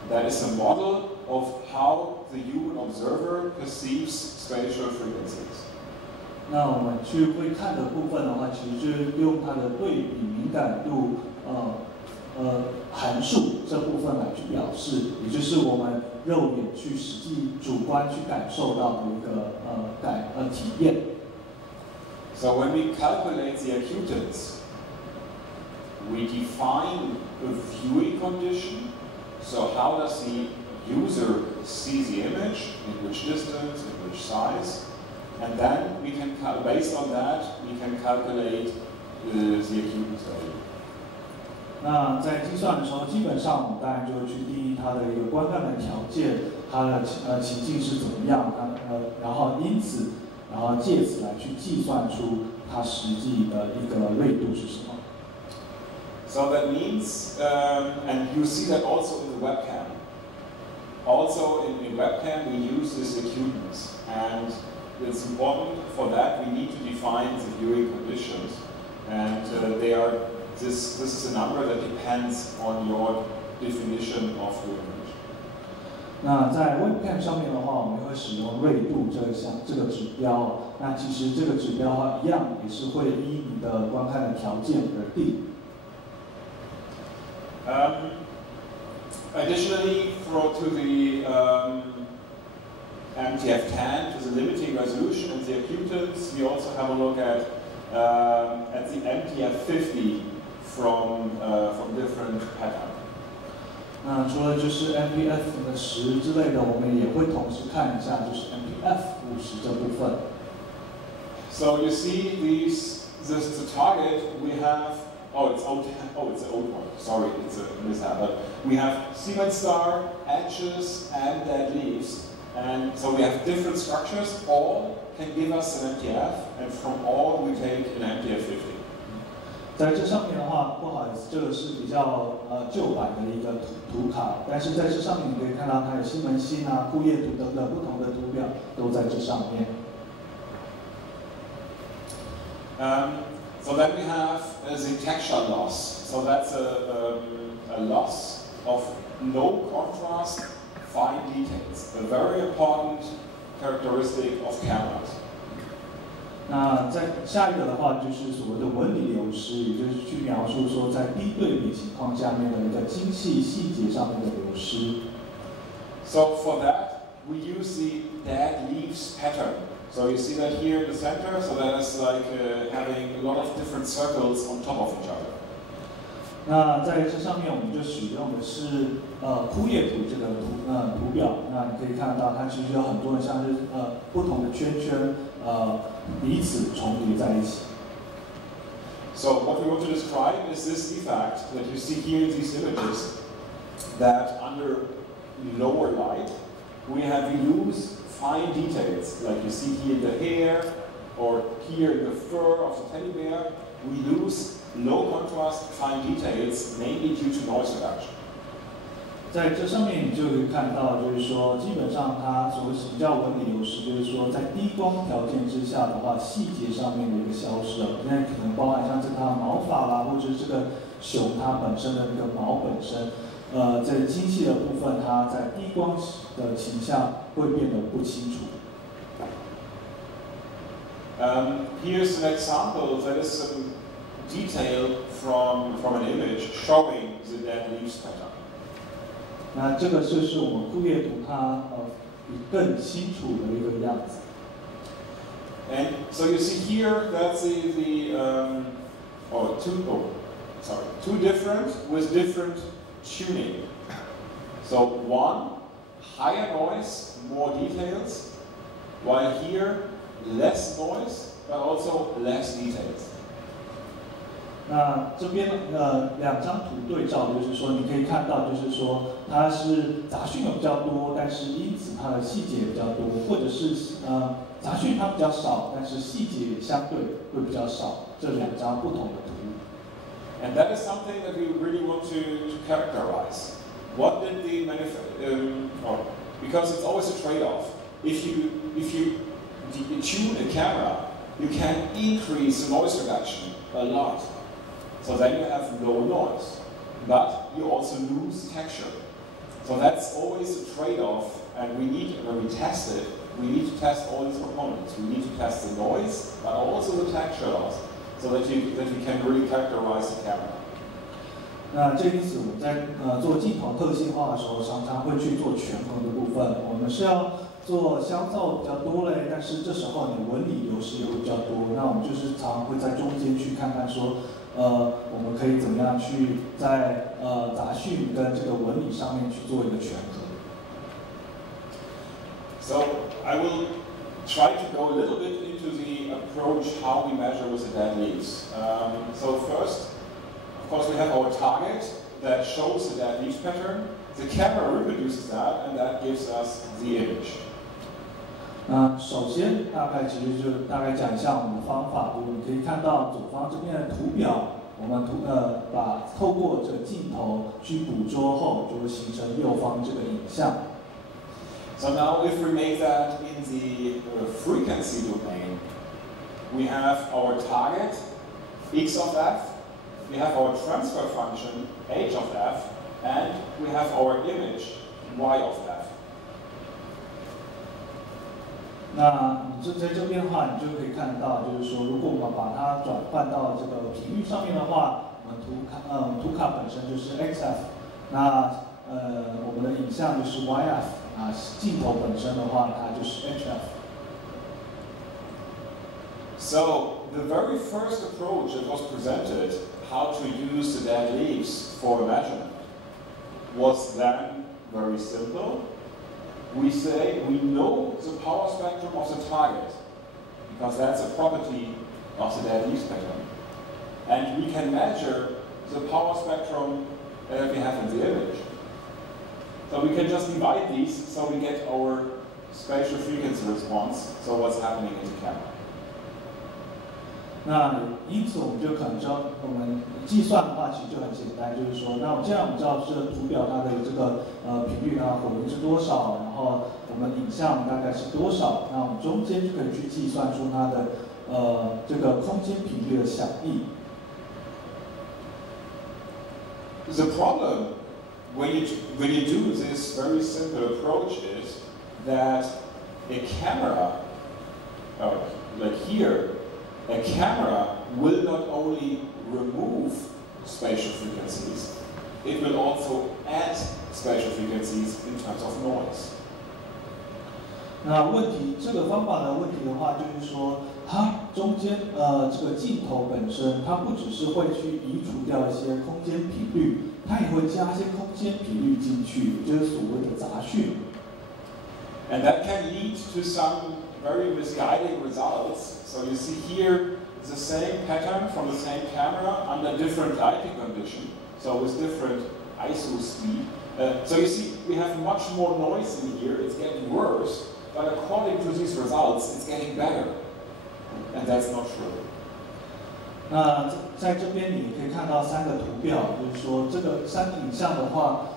That is a model of how the human observer perceives spatial frequencies. 那我们会看的部分的话，其实就是用它的对比敏感度函数这部分来去表示，也就是我们肉眼去实际主观去感受到的一个体验。So when we calculate the acutance, we define a viewing condition. So how does the user see the image, in which distance, in which size, and then we can, based on that, we can calculate the acutance value. 那在计算的时候，基本上我们当然就会去定义它的一个观看的条件，它的情境是怎么样，然后因此，然后借此来去计算出它实际的一个锐度是什么。So that means, and you see that also in the webcam. Also in webcam we use this acutance, and it's important for that we need to define the viewing conditions, and this is a number that depends on your definition of viewing condition. 那在 webcam 上面的话，我们会使用锐度这个指标。那其实这个指标一样也是会依你的观看的条件而定。Additionally, to the MTF10, to the limiting resolution and the acutance, we also have a look at the MTF50 from different patterns. 那除了就是 MPF 的10之类的，我们也会同时看一下就是 MPF 50这部分。So you see the target we have. It's the old one. Sorry, it's a mishap. But we have Siemens star, edges, and dead leaves, and so we have different structures. All can give us an MTF, and from all we take an MTF50. 在这上面的话，不好意思，这个是比较旧版的一个图卡，但是在这上面你可以看到它有西门星啊、库页图等等不同的图表都在这上面。So then we have the texture loss. So that's a loss of low contrast, fine details. A very important characteristic of cameras. 那在下一个的话，就是所谓的纹理流失，也就是去描述说在低对比情况下面的一个精细细节上面的流失。So for that, we use the dead leaves pattern. So you see that here in the center. So that is like having a lot of different circles on top of each other. 那在这上面，我们就使用的是库页图这个图表。那你可以看到，它其实有很多的像是不同的圈圈彼此重叠在一起。So what we want to describe is this effect that you see here in these images, that under lower light we lose fine details, like you see here in the hair or here in the fur of the teddy bear. We lose low contrast fine details, mainly due to noise reduction. 在这上面你就可以看到，就是说，基本上它所谓什么叫纹理流失，就是说在低光条件之下的话，细节上面的一个消失了。现在可能包含像这它的毛发啦，或者是这个熊它本身的那个毛本身，在精细的部分，它在低光的倾向会变得不清楚。Here's an example. That is some detail from an image showing the dead leaves pattern. 那这个就是我们枯叶图它更清楚的一个样子。And so you see here that's two different with different tuning. So one, higher noise, more details, while here less noise, but also less details. 那这边两张图对照，就是说你可以看到，就是说它是杂讯有比较多，但是因此它的细节比较多，或者是杂讯它比较少，但是细节相对会比较少。这两张不同的图。And that is something that we really want to characterize. What did the because it's always a trade-off. If you tune a camera, you can increase the noise reduction a lot. So then you have low noise, but you also lose texture. So that's always a trade-off, and we need, when we test it, we need to test all these components. We need to test the noise, but also the texture loss, so that we can really characterize the camera. 那这因此我们在做镜头特性化的时候，常常会去做权衡的部分。我们是要做香皂比较多嘞，但是这时候你纹理流失也会比较多。那我们就是常常会在中间去看看说，我们可以怎么样去在杂讯跟这个纹理上面去做一个权衡。So I will try to go a little bit into the approach how we measure with the dead leaves. So first, of course, we have our target that shows the dead leaves pattern. The camera reproduces that, and that gives us the image. 那首先，大概讲一下我们的方法。就是你可以看到左方这边的图表，我们透过这个镜头去捕捉后，就会形成右方这个影像。So now, if we make that in the frequency domain, we have our target x of f, we have our transfer function h of f, and we have our image y of f. 那你在这边的话，你就可以看到，就是说，如果我们把它转换到这个频率上面的话，我们图卡本身就是 xf， 那我们的影像就是 yf， 啊，镜头本身的话，它就是 hf。So the very first approach that was presented, how to use the dead leaves for measurement, was then very simple. We say we know the power spectrum of the target, because that's a property of the dead leaves pattern. And we can measure the power spectrum that we have in the image. So we can just divide these so we get our spatial frequency response, so what's happening in the camera. 那因此，我们就可能我们计算的话，其实就很简单，就是说，那既然我们知道这个图表它的这个频率呢，混音是多少，然后我们影像大概是多少，那我们中间就可以去计算出它的这个空间频率的响应。The problem when you do this very simple approach is that a camera, like here, a camera will not only remove spatial frequencies, it will also add spatial frequencies in terms of noise. 那这个方法的问题的话，就是说，它中间这个镜头本身，它不只是会去移除掉一些空间频率，它也会加一些空间频率进去，就是所谓的杂讯。And that can lead to some very misguiding results. So you see here the same pattern from the same camera under different lighting conditions, so with different ISO speed. So you see we have much more noise in here, it's getting worse, but according to these results, it's getting better. And that's not true. 那在这边你可以看到3个图表，就是说这个3个影像的话，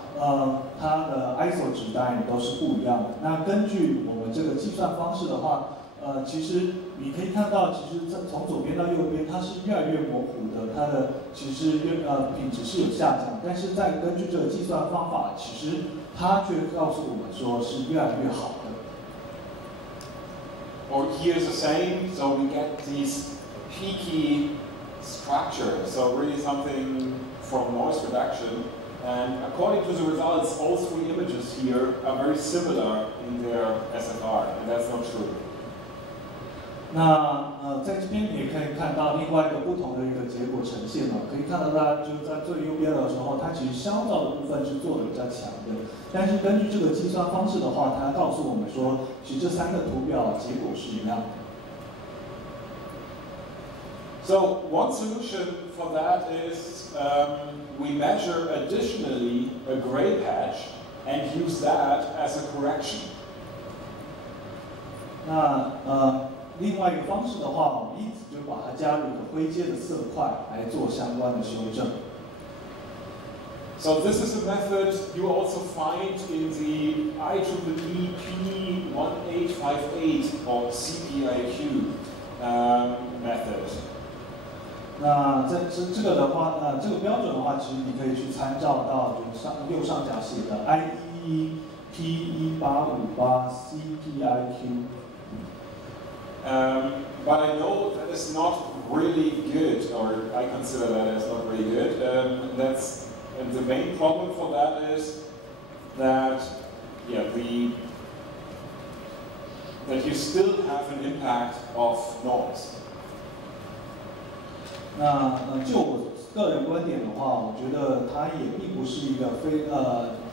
它的 ISO 值当然都是不一样的。那根据我们这个计算方式的话，其实你可以看到，其实从左边到右边，它是越来越模糊的，它的其实品质是有下降，但是在根据这个计算方法，其实它却告诉我们说是越来越好的。Or here's the same, so we get these peaky structures, so really something from noise reduction. And according to the results, all three images here are very similar in their SFR, and that's not true. 那在这边你也可以看到另外一个不同的一个结果呈现了。可以看到它就是在最右边的时候，它其实消噪的部分是做的比较强的。但是根据这个计算方式的话，它告诉我们说，其实这三个图表结果是一样的。So one solution for that is we measure additionally a gray patch and use that as a correction. 那另外一个方式的话，我们因此就把它加入一个灰阶的色块来做相关的修正。So this is a method you also find in the IEEE P1858 or CPIQ method. 那在这个的话，这个标准的话，其实你可以去参照到就是右上角写的 IEEE P1858 CPIQ。But I know that is not really good, or I consider that as not really good. And the main problem for that is that, that you still have an impact of noise. 那就我个人观点的话，我觉得它也并不是一个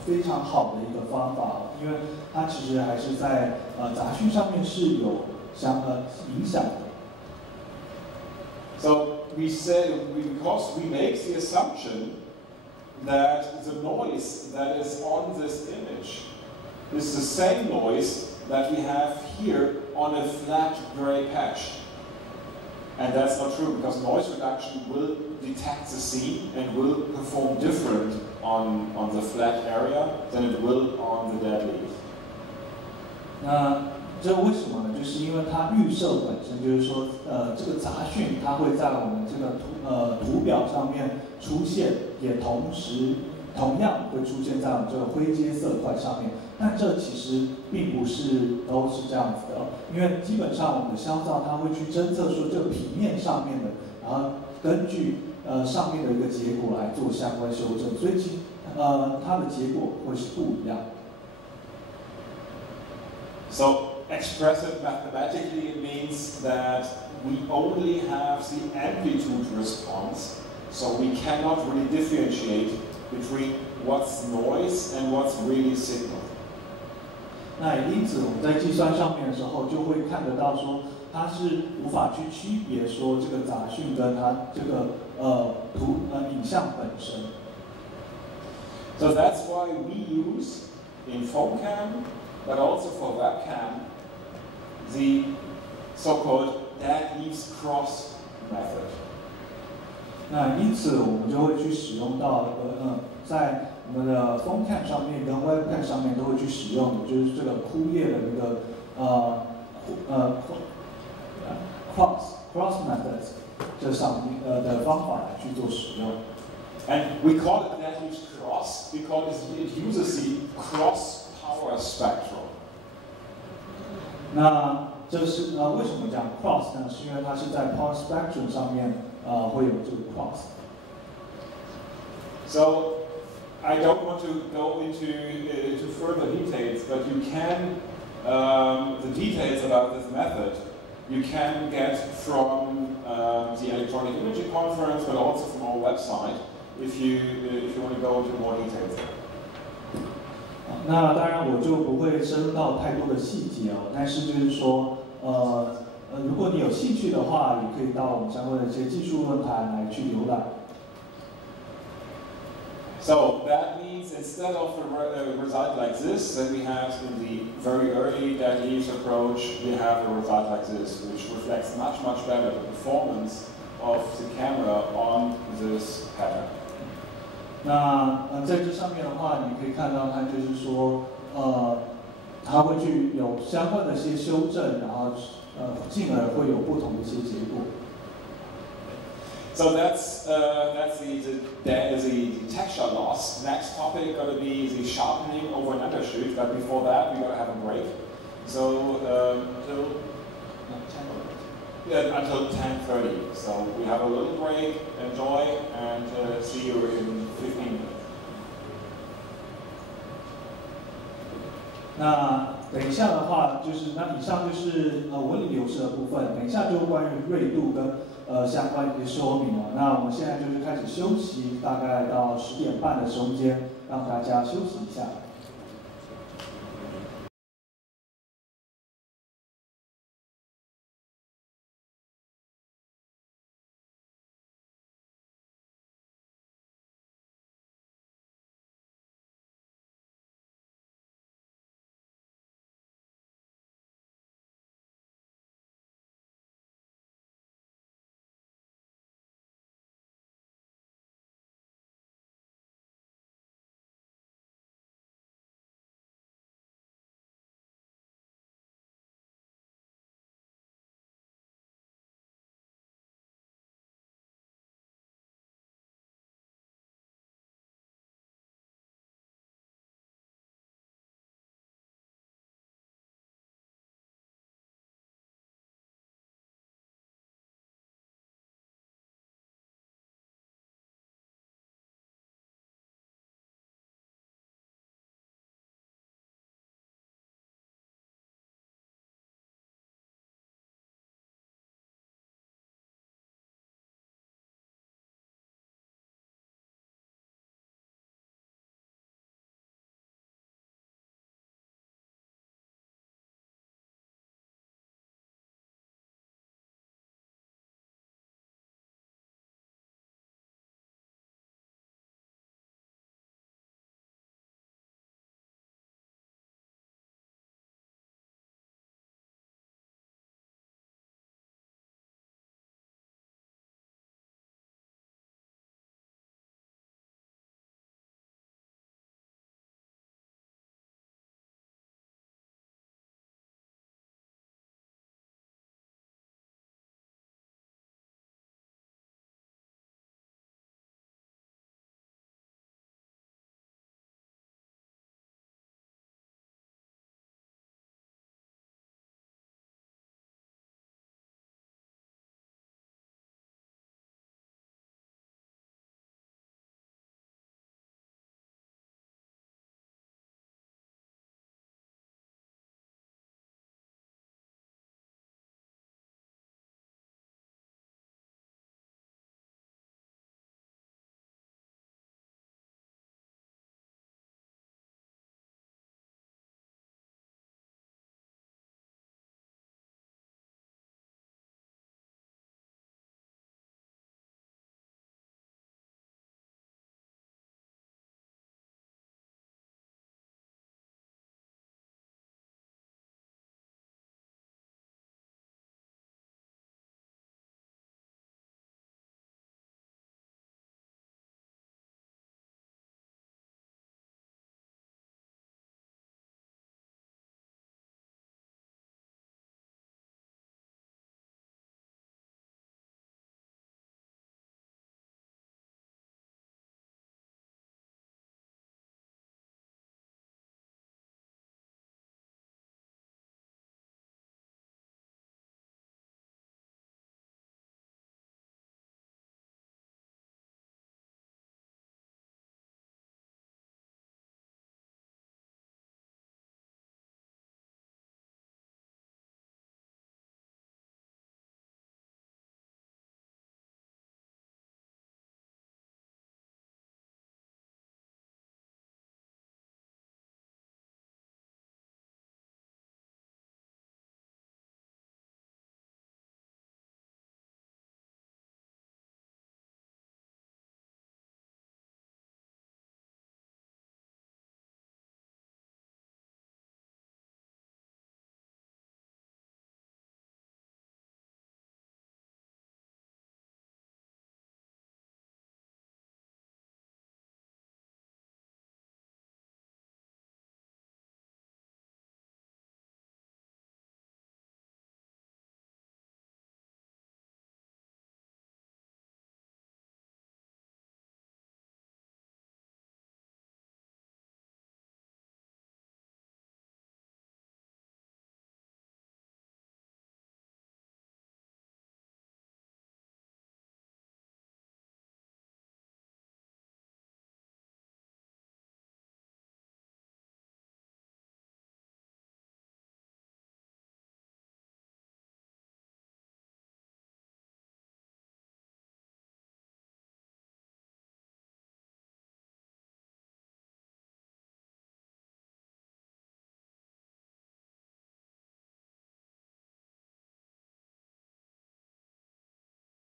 非常好的一个方法，因为它其实还是在杂讯上面是有影响的。So because we make the assumption that the noise that is on this image is the same noise that we have here on a flat gray patch. And that's not true, because noise reduction will detect the scene and will perform different on the flat area than it will on the dead leaf. 那这为什么呢？就是因为它预设本身就是说，这个杂讯它会在我们这个图表上面出现，也同样会出现在我们这个灰阶色块上面。但这其实并不是都是这样子的，因为基本上我们的消噪它会去侦测说这个平面上面的，然后根据上面的一个结果来做相关修正，所以它的结果会是不一样。So express it mathematically, it means that we only have the amplitude response, so we cannot really differentiate between what's noise and what's really signal. 那因此我们在计算上面的时候，就会看得到说，它是无法去区别说这个杂讯跟它这个影像本身。So that's why we use in phone cam, but also for webcam, the so-called dead leaves cross method. 那因此我们就会去使用到在我们的 phone cam 上面跟 webcam 上面都会去使用的，就是这个枯叶的那个cross methods 这上面的方法来去做使用。And we call it dead leaves cross because it uses the cross power spectrum. 那这是为什么讲 cross 呢？是因为它是在 power spectrum 上面会有这个 cross。So I don't want to go into further details, but you can the details about this method you can get from the Electronic Imaging Conference, but also from our website if you want to go into more details. 那当然我就不会深入到太多的细节哦，但是就是说如果你有兴趣的话，也可以到我们相关的一些技术论坛来去浏览。So that means instead of a result like this that we have in the very early dead leaves approach, we have a result like this, which reflects much better the performance of the camera on this pattern. 那在这上面的话，你可以看到它就是说它会去有相关的一些修正，然后进而会有不同的一些结果。So that's the texture loss. Next topic going to be the sharpening over an undershoot. But before that, we're going to have a break. So until 10:30. So we have a little break. Enjoy and see you in 15 minutes. 那等一下的话，就是那以上就是纹理流失的部分。等一下就关于锐度跟相关一些说明了。那我们现在就是开始休息，大概到10点半的中间，让大家休息一下。